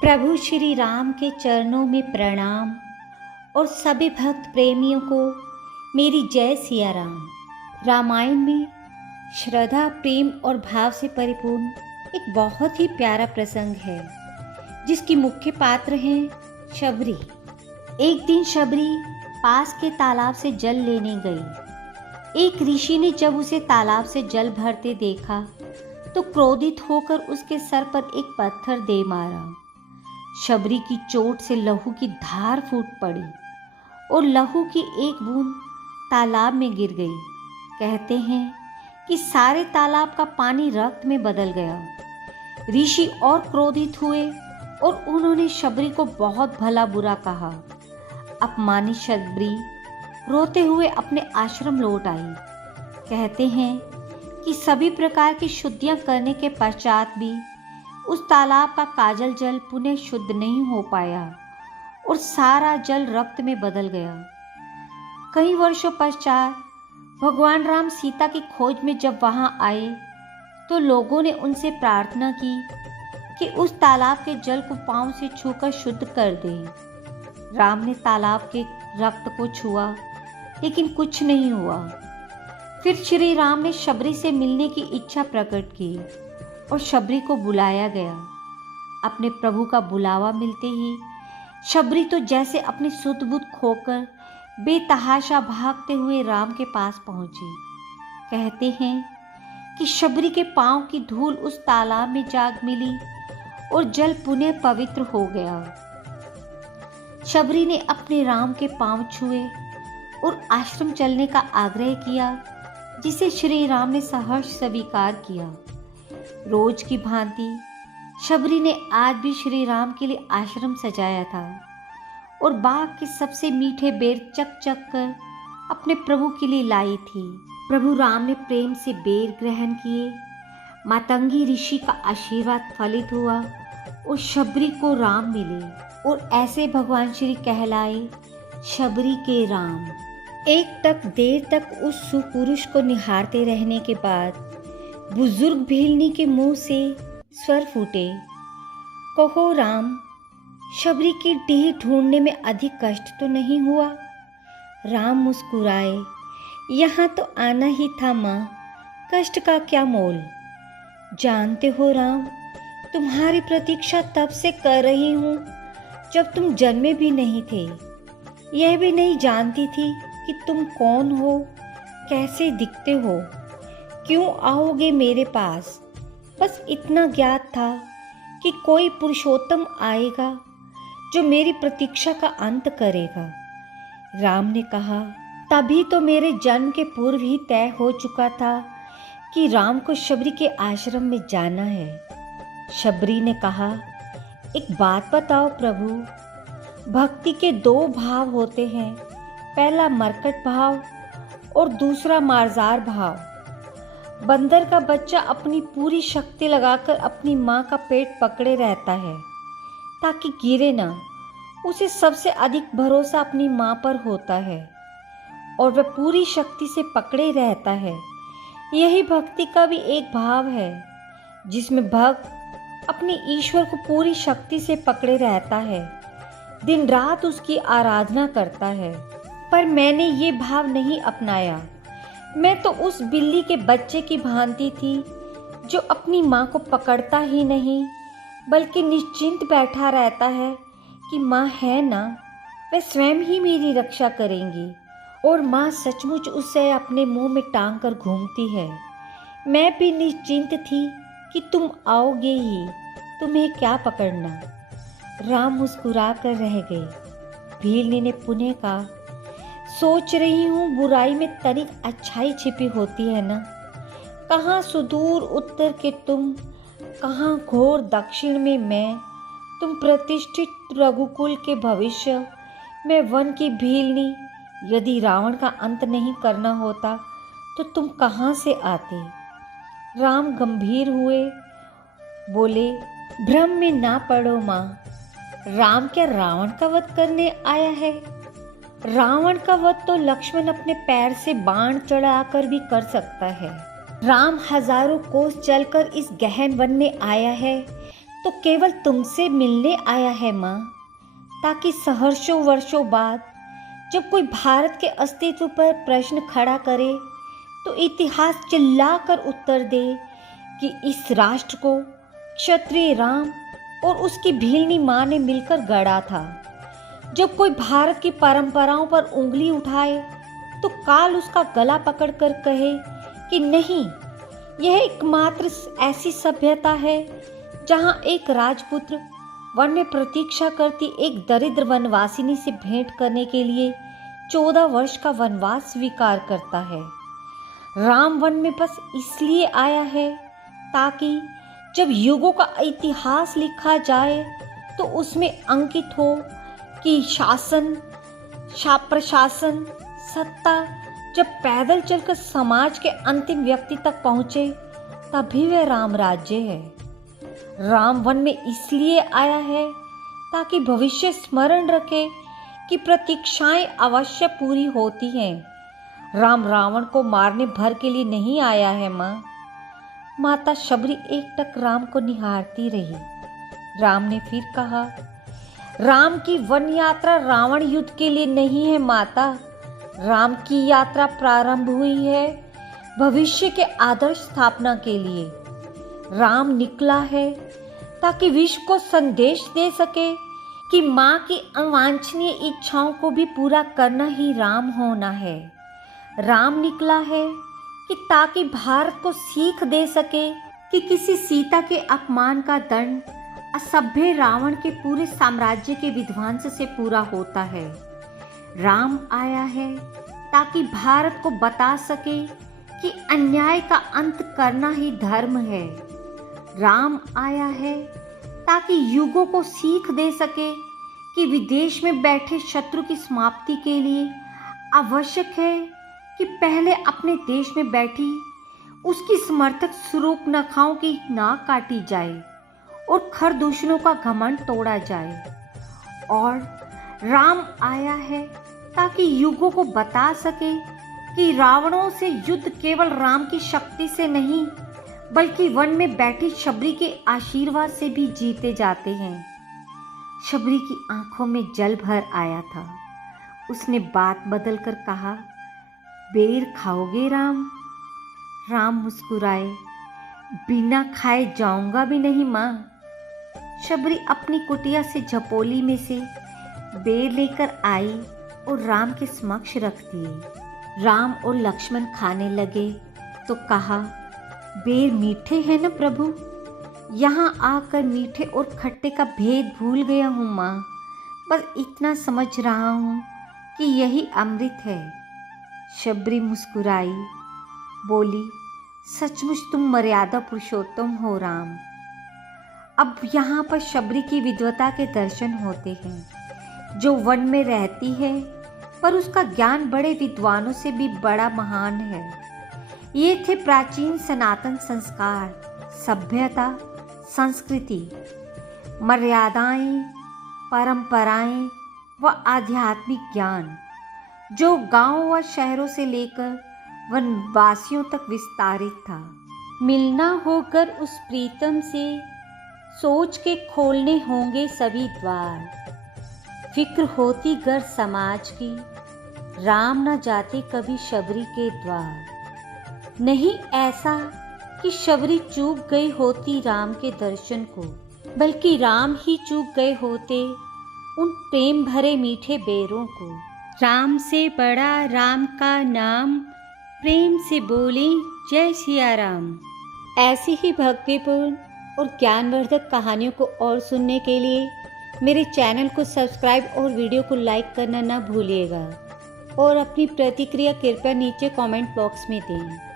प्रभु श्री राम के चरणों में प्रणाम और सभी भक्त प्रेमियों को मेरी जय सिया राम। रामायण में श्रद्धा, प्रेम और भाव से परिपूर्ण एक बहुत ही प्यारा प्रसंग है जिसकी मुख्य पात्र हैं शबरी। एक दिन शबरी पास के तालाब से जल लेने गई। एक ऋषि ने जब उसे तालाब से जल भरते देखा तो क्रोधित होकर उसके सर पर एक पत्थर दे मारा। शबरी की चोट से लहू की धार फूट पड़ी और लहू की एक बूंद तालाब में गिर गई। कहते हैं कि सारे तालाब का पानी रक्त में बदल गया। ऋषि और क्रोधित हुए और उन्होंने शबरी को बहुत भला बुरा कहा। अपमानित शबरी रोते हुए अपने आश्रम लौट आई। कहते हैं कि सभी प्रकार की शुद्धियां करने के पश्चात भी उस तालाब का काजल जल पुनः शुद्ध नहीं हो पाया और सारा जल रक्त में बदल गया। कई वर्षों पश्चात भगवान राम सीता की खोज में जब वहां आए तो लोगों ने उनसे प्रार्थना की कि उस तालाब के जल को पांव से छूकर शुद्ध कर दें। राम ने तालाब के रक्त को छुआ लेकिन कुछ नहीं हुआ। फिर श्री राम ने शबरी से मिलने की इच्छा प्रकट की और शबरी को बुलाया गया। अपने प्रभु का बुलावा मिलते ही शबरी तो जैसे अपनी सुध बुध खोकर बेतहाशा भागते हुए राम के पास पहुंची। कहते हैं कि शबरी के पांव की धूल उस तालाब में जाग मिली और जल पुनः पवित्र हो गया। शबरी ने अपने राम के पांव छुए और आश्रम चलने का आग्रह किया, जिसे श्री राम ने सहर्ष स्वीकार किया। रोज की भांति शबरी ने आज भी श्री राम के लिए आश्रम सजाया था और बाग के सबसे मीठे बेर चक चक कर अपने प्रभु के लिए लाई थी। प्रभु राम ने प्रेम से बेर ग्रहण किए। मातंगी ऋषि का आशीर्वाद फलित हुआ और शबरी को राम मिले और ऐसे भगवान श्री कहलाए शबरी के राम। एक तक देर तक उस सुपुरुष को निहारते रहने के बाद बुजुर्ग भीलनी के मुंह से स्वर फूटे, कहो राम, शबरी की देह ढूंढने में अधिक कष्ट तो नहीं हुआ? राम मुस्कुराए, यहाँ तो आना ही था माँ, कष्ट का क्या मोल। जानते हो राम, तुम्हारी प्रतीक्षा तब से कर रही हूँ जब तुम जन्मे भी नहीं थे। यह भी नहीं जानती थी कि तुम कौन हो, कैसे दिखते हो, क्यों आओगे मेरे पास। बस इतना ज्ञात था कि कोई पुरुषोत्तम आएगा जो मेरी प्रतीक्षा का अंत करेगा। राम ने कहा, तभी तो मेरे जन्म के पूर्व ही तय हो चुका था कि राम को शबरी के आश्रम में जाना है। शबरी ने कहा, एक बात बताओ प्रभु, भक्ति के दो भाव होते हैं, पहला मरकट भाव और दूसरा मार्जार भाव। बंदर का बच्चा अपनी पूरी शक्ति लगाकर अपनी माँ का पेट पकड़े रहता है ताकि गिरे ना। उसे सबसे अधिक भरोसा अपनी माँ पर होता है और वह पूरी शक्ति से पकड़े रहता है। यही भक्ति का भी एक भाव है जिसमें भक्त अपने ईश्वर को पूरी शक्ति से पकड़े रहता है, दिन रात उसकी आराधना करता है। पर मैंने ये भाव नहीं अपनाया। मैं तो उस बिल्ली के बच्चे की भांति थी जो अपनी माँ को पकड़ता ही नहीं बल्कि निश्चिंत बैठा रहता है कि माँ है ना, वह स्वयं ही मेरी रक्षा करेंगी और माँ सचमुच उसे अपने मुंह में टांग कर घूमती है। मैं भी निश्चिंत थी कि तुम आओगे ही, तुम्हें क्या पकड़ना। राम मुस्कुरा कर रह गए। भीलनी ने पुनः कहा, सोच रही हूँ बुराई में तनिक अच्छाई छिपी होती है ना। कहाँ सुदूर उत्तर के तुम, कहाँ घोर दक्षिण में मैं, तुम प्रतिष्ठित रघुकुल के भविष्य, मैं वन की भीलनी। यदि रावण का अंत नहीं करना होता तो तुम कहाँ से आते। राम गंभीर हुए, बोले, भ्रम में ना पड़ो माँ, राम क्या रावण का वध करने आया है? रावण का वध तो लक्ष्मण अपने पैर से बाण चढ़ाकर भी कर सकता है। राम हजारों कोस चलकर इस गहन वन में आया है तो केवल तुमसे मिलने आया है माँ, ताकि सहर्षों वर्षों बाद जब कोई भारत के अस्तित्व पर प्रश्न खड़ा करे तो इतिहास चिल्लाकर उत्तर दे कि इस राष्ट्र को क्षत्रिय राम और उसकी भीलनी माँ ने मिलकर गढ़ा था। जब कोई भारत की परंपराओं पर उंगली उठाए तो काल उसका गला पकड़कर कहे कि नहीं, यह एकमात्र ऐसी सभ्यता है जहाँ एक राजपुत्र वन में प्रतीक्षा करती एक दरिद्र वनवासिनी से भेंट करने के लिए 14 वर्ष का वनवास स्वीकार करता है। राम वन में बस इसलिए आया है ताकि जब युगों का इतिहास लिखा जाए तो उसमें अंकित हो कि प्रशासन, सत्ता जब पैदल चलकर समाज के अंतिम व्यक्ति तक पहुँचे तभी वह राम राज्य है। राम वन में इसलिए आया है ताकि भविष्य स्मरण रखे कि प्रतीक्षाएं अवश्य पूरी होती हैं। राम रावण को मारने भर के लिए नहीं आया है माँ। माता शबरी एकटक राम को निहारती रही। राम ने फिर कहा, राम की वन यात्रा रावण युद्ध के लिए नहीं है माता। राम की यात्रा प्रारंभ हुई है भविष्य के आदर्श स्थापना के लिए। राम निकला है ताकि विश्व को संदेश दे सके कि माँ की अवांछनीय इच्छाओं को भी पूरा करना ही राम होना है। राम निकला है कि ताकि भारत को सीख दे सके कि किसी सीता के अपमान का दंड असभ्य रावण के पूरे साम्राज्य के विध्वंस से पूरा होता है। राम आया है ताकि भारत को बता सके कि अन्याय का अंत करना ही धर्म है। राम आया है ताकि युगों को सीख दे सके कि विदेश में बैठे शत्रु की समाप्ति के लिए आवश्यक है कि पहले अपने देश में बैठी उसकी समर्थक सूर्पनखाओं की नाक काटी जाए और खरदूषणों का घमंड तोड़ा जाए। और राम आया है ताकि युगों को बता सके कि रावणों से युद्ध केवल राम की शक्ति से नहीं बल्कि वन में बैठी शबरी के आशीर्वाद से भी जीते जाते हैं। शबरी की आंखों में जल भर आया था। उसने बात बदलकर कहा, बेर खाओगे राम? राम मुस्कुराए, बिना खाए जाऊंगा भी नहीं माँ। शबरी अपनी कुटिया से झपोली में से बेर लेकर आई और राम के समक्ष रख दिए। राम और लक्ष्मण खाने लगे तो कहा, बेर मीठे हैं ना प्रभु? यहाँ आकर मीठे और खट्टे का भेद भूल गया हूँ माँ। बस इतना समझ रहा हूँ कि यही अमृत है। शबरी मुस्कुराई, बोली, सचमुच तुम मर्यादा पुरुषोत्तम हो राम। अब यहाँ पर शबरी की विद्वता के दर्शन होते हैं, जो वन में रहती है पर उसका ज्ञान बड़े विद्वानों से भी बड़ा महान है। ये थे प्राचीन सनातन संस्कार, सभ्यता, संस्कृति, मर्यादाएं, परंपराएं व आध्यात्मिक ज्ञान जो गांव व शहरों से लेकर वनवासियों तक विस्तारित था। मिलना होकर उस प्रीतम से सोच के खोलने होंगे सभी द्वार। फिक्र होती गर समाज की, राम न जाते कभी शबरी के द्वार। नहीं ऐसा कि शबरी चूक गई होती राम के दर्शन को, बल्कि राम ही चूक गए होते उन प्रेम भरे मीठे बेरों को। राम से बड़ा राम का नाम, प्रेम से बोले जय सिया राम। ऐसी ही भक्तिपूर्ण और ज्ञानवर्धक कहानियों को और सुनने के लिए मेरे चैनल को सब्सक्राइब और वीडियो को लाइक करना ना भूलिएगा और अपनी प्रतिक्रिया कृपया नीचे कमेंट बॉक्स में दें।